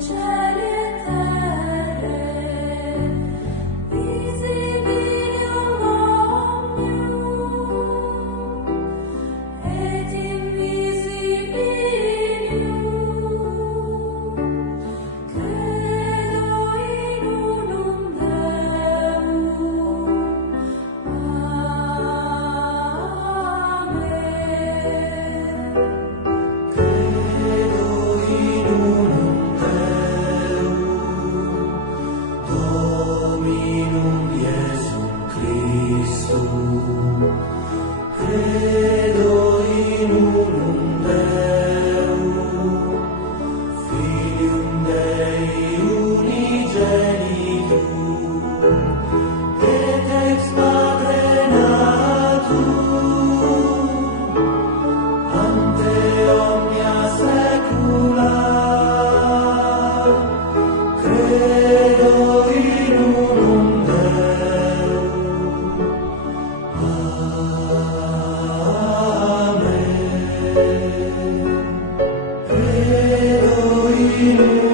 cieli e terre, visibili omnium, et invisibilium. Credo in unum Deum. Amen. Credo in unum Deum, Dominum Iesum Christum. Credo in unum Deum, Filium Dei unigenitum, et ex Padre natum, ante omnia saecula. Credo in unum Deum. Amen. Credo in unum